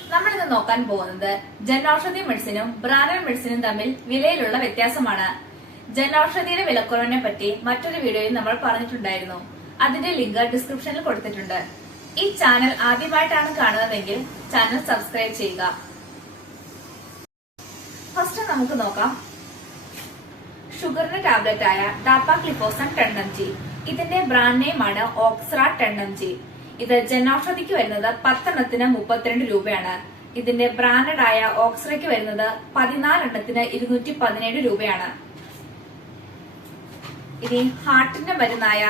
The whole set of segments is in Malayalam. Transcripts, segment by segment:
നോക്കാൻ പോകുന്നത് ജനൌഷധി മെഡിസിനും ബ്രാൻഡഡ് മെഡിസിനും തമ്മിൽ വിലയിലുള്ള വ്യത്യാസമാണ്. ജനൌഷധിയുടെ വിലക്കുറവിനെ പറ്റി മറ്റൊരു വീഡിയോയിൽ നമ്മൾ പറഞ്ഞിട്ടുണ്ടായിരുന്നു. അതിന്റെ ലിങ്ക് ഡിസ്ക്രിപ്ഷനിൽ കൊടുത്തിട്ടുണ്ട്. ഈ ചാനൽ ആദ്യമായിട്ടാണ് കാണുന്നതെങ്കിൽ ചാനൽ സബ്സ്ക്രൈബ് ചെയ്യുക. ഫസ്റ്റ് നമുക്ക് നോക്കാം. ഷുഗറിന്റെ ടാബ്ലറ്റ് ആയ ഡാപ്പാക്ലിഫോസൺ ടെൻ എം ജി. ഇതിന്റെ ബ്രാൻഡ് നെയിം ആണ് ഓക്സ്ര ടെൻ ജി. ഇത് ജനൌഷധിക്ക് വരുന്നത് പത്തെണ്ണത്തിന് മുപ്പത്തിരണ്ട് രൂപയാണ്. ഇതിന്റെ ബ്രാൻഡഡ് ആയ ഓക്സ്രയ്ക്ക് വരുന്നത് പതിനാലെണ്ണത്തിന് ഇരുന്നൂറ്റി പതിനേഴ് രൂപയാണ്. ഇനി ഹാർട്ടിന്റെ മരുന്നായ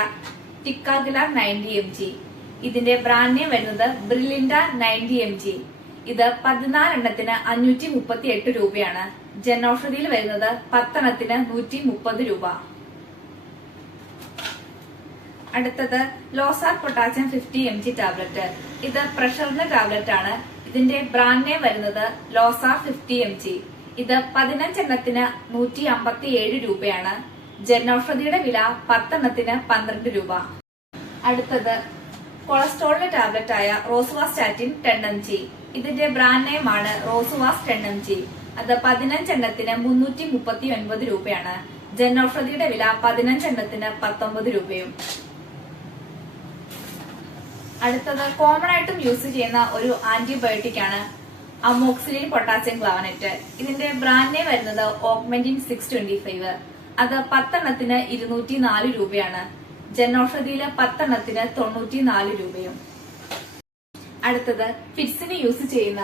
ടിക്കാഗുലാർ നയന്റി എം ജി. ഇതിന്റെ ബ്രാൻഡ് നെയിം വരുന്നത് ബ്രിലിൻഡ നയന്റി എം ജി. ഇത് പതിനാലെണ്ണത്തിന് അഞ്ഞൂറ്റി മുപ്പത്തി എട്ട് രൂപയാണ്. ജനൌഷധിയിൽ വരുന്നത് പത്തെണ്ണത്തിന് നൂറ്റി മുപ്പത് രൂപ. അടുത്തത് losar potassium fifty M G tablet. ഇത് പ്രഷറിന്റെ ടാബ്ലറ്റ് ആണ് ഇതിന്റെ ബ്രാൻഡ് നെയിം വരുന്നത് ലോസാർ ഫിഫ്റ്റി എം ജി ഇത് പതിനഞ്ചെണ്ണത്തിന് നൂറ്റി അമ്പത്തി ഏഴ് രൂപയാണ്. ജനൌഷധിയുടെ വില പത്തെണ്ണത്തിന് പന്ത്രണ്ട് രൂപ. അടുത്തത് കൊളസ്ട്രോളിന്റെ ടാബ്ലറ്റ് ആയ റോസുവാസ്റ്റാറ്റിൻ ടെൻ എം ജി ഇതിന്റെ ബ്രാൻഡ് നെയിം ആണ് റോസുവാസ് ടെൻ എം ജി അത് പതിനഞ്ചെണ്ണത്തിന് മുന്നൂറ്റി മുപ്പത്തി ഒൻപത് രൂപയാണ്. ജനൌഷധിയുടെ വില പതിനഞ്ചെണ്ണത്തിന് പത്തൊമ്പത് രൂപയും. അടുത്തത് കോമൺ ആയിട്ടും യൂസ് ചെയ്യുന്ന ഒരു ആന്റിബയോട്ടിക് ആണ് അമോക്സിലിൻ പൊട്ടാസ്യം ക്ലാവനറ്റ് ഇതിന്റെ ബ്രാൻഡ് നെയിം വരുന്നത് ഓഗ്മെന്റിൻ സിക്സ് ട്വന്റി ഫൈവ് അത് പത്തെണ്ണത്തിന് ഇരുന്നൂറ്റി നാല് രൂപയാണ്. ജനൌഷധിയിലെ പത്തെണ്ണത്തിന് തൊണ്ണൂറ്റി നാല് രൂപയും. അടുത്തത് ഫിറ്റ്സിന് യൂസ് ചെയ്യുന്ന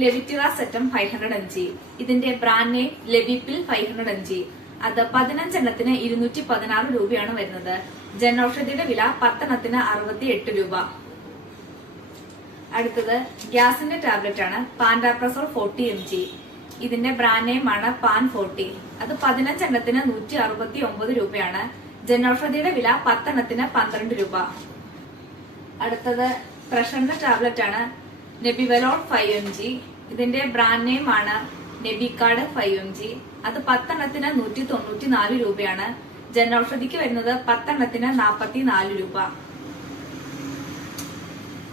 levetiracetam five hundred M G ഇതിന്റെ brand name Levipil five hundred M G അത് പതിനഞ്ചെണ്ണത്തിന് ഇരുന്നൂറ്റി പതിനാറ് രൂപയാണ് വരുന്നത്. ജനൌഷധിയുടെ വില പത്തെണ്ണത്തിന് അറുപത്തി എട്ട് രൂപ. അടുത്തത് ഗ്യാസിന്റെ ടാബ്ലറ്റ് ആണ് പാൻഡാപ്രസോൾ ഫോർട്ടി എം ജി. ഇതിന്റെ ബ്രാൻഡ് നെയിം ആണ് പാൻ ഫോർട്ടി. അത് പതിനഞ്ചെണ്ണത്തിന് നൂറ്റി അറുപത്തി ഒമ്പത് രൂപയാണ്. ജനൌഷധിയുടെ വില പത്തെണ്ണത്തിന് പന്ത്രണ്ട് രൂപ. അടുത്തത് പ്രഷറിന്റെ ടാബ്ലറ്റ് ആണ് നെബിവലോൺ ഫൈവ് എം ജി. ഇതിന്റെ ബ്രാൻഡ് നെയിം ആണ് നെബിക്കാർഡ് ഫൈവ് എം ജി. അത് പത്തെണ്ണത്തിന് നൂറ്റി തൊണ്ണൂറ്റി നാല് രൂപയാണ് ജനൌഷധിക്ക് വരുന്നത് പത്തെണ്ണത്തിന് നാൽപ്പത്തി നാല് രൂപ.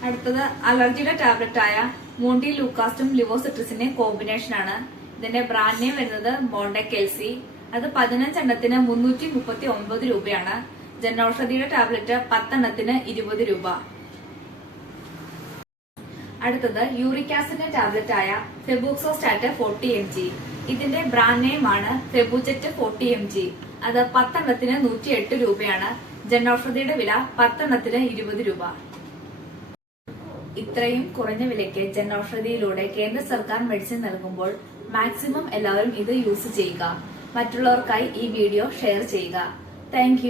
അടുത്തത് അലർജിയുടെ ടാബ്ലറ്റ് ആയ മോണ്ടി ലൂക്കാസ്റ്റും ലിവോസിട്രിസിന്റെ കോമ്പിനേഷൻ ആണ് ഇതിന്റെ ബ്രാൻഡ് നെയിം വരുന്നത് മോണ്ടെ കെൽസി. അത് പതിനഞ്ചെണ്ണത്തിന് മുന്നൂറ്റി മുപ്പത്തി ഒമ്പത് രൂപയാണ് ജനൌഷധിയുടെ ടാബ്ലറ്റ് പത്തെണ്ണത്തിന് ഇരുപത് രൂപ. അടുത്തത് യൂറിക് ആസിഡിന്റെ ടാബ്ലറ്റ് ആയ ഫെബൂക്സോസ്റ്റാറ്റ് ഫോർട്ടി എം ജി ഇതിന്റെ ബ്രാൻഡ് നെയിം ആണ് ഫെബുജെറ്റ് ഫോർട്ടി എം ജി അത് പത്തെണ്ണത്തിന് നൂറ്റി എട്ട് രൂപയാണ്. ജനൌഷധിയുടെ വില പത്തെണ്ണത്തിന് ഇരുപത് രൂപ. ഇത്രയും കുറഞ്ഞ വിലയ്ക്ക് ജനൌഷധിയിലൂടെ കേന്ദ്ര സർക്കാർ മെഡിസിൻ നൽകുമ്പോൾ മാക്സിമം എല്ലാവരും ഇത് യൂസ് ചെയ്യുക. മറ്റുള്ളവർക്കായി ഈ വീഡിയോ ഷെയർ ചെയ്യുക. താങ്ക്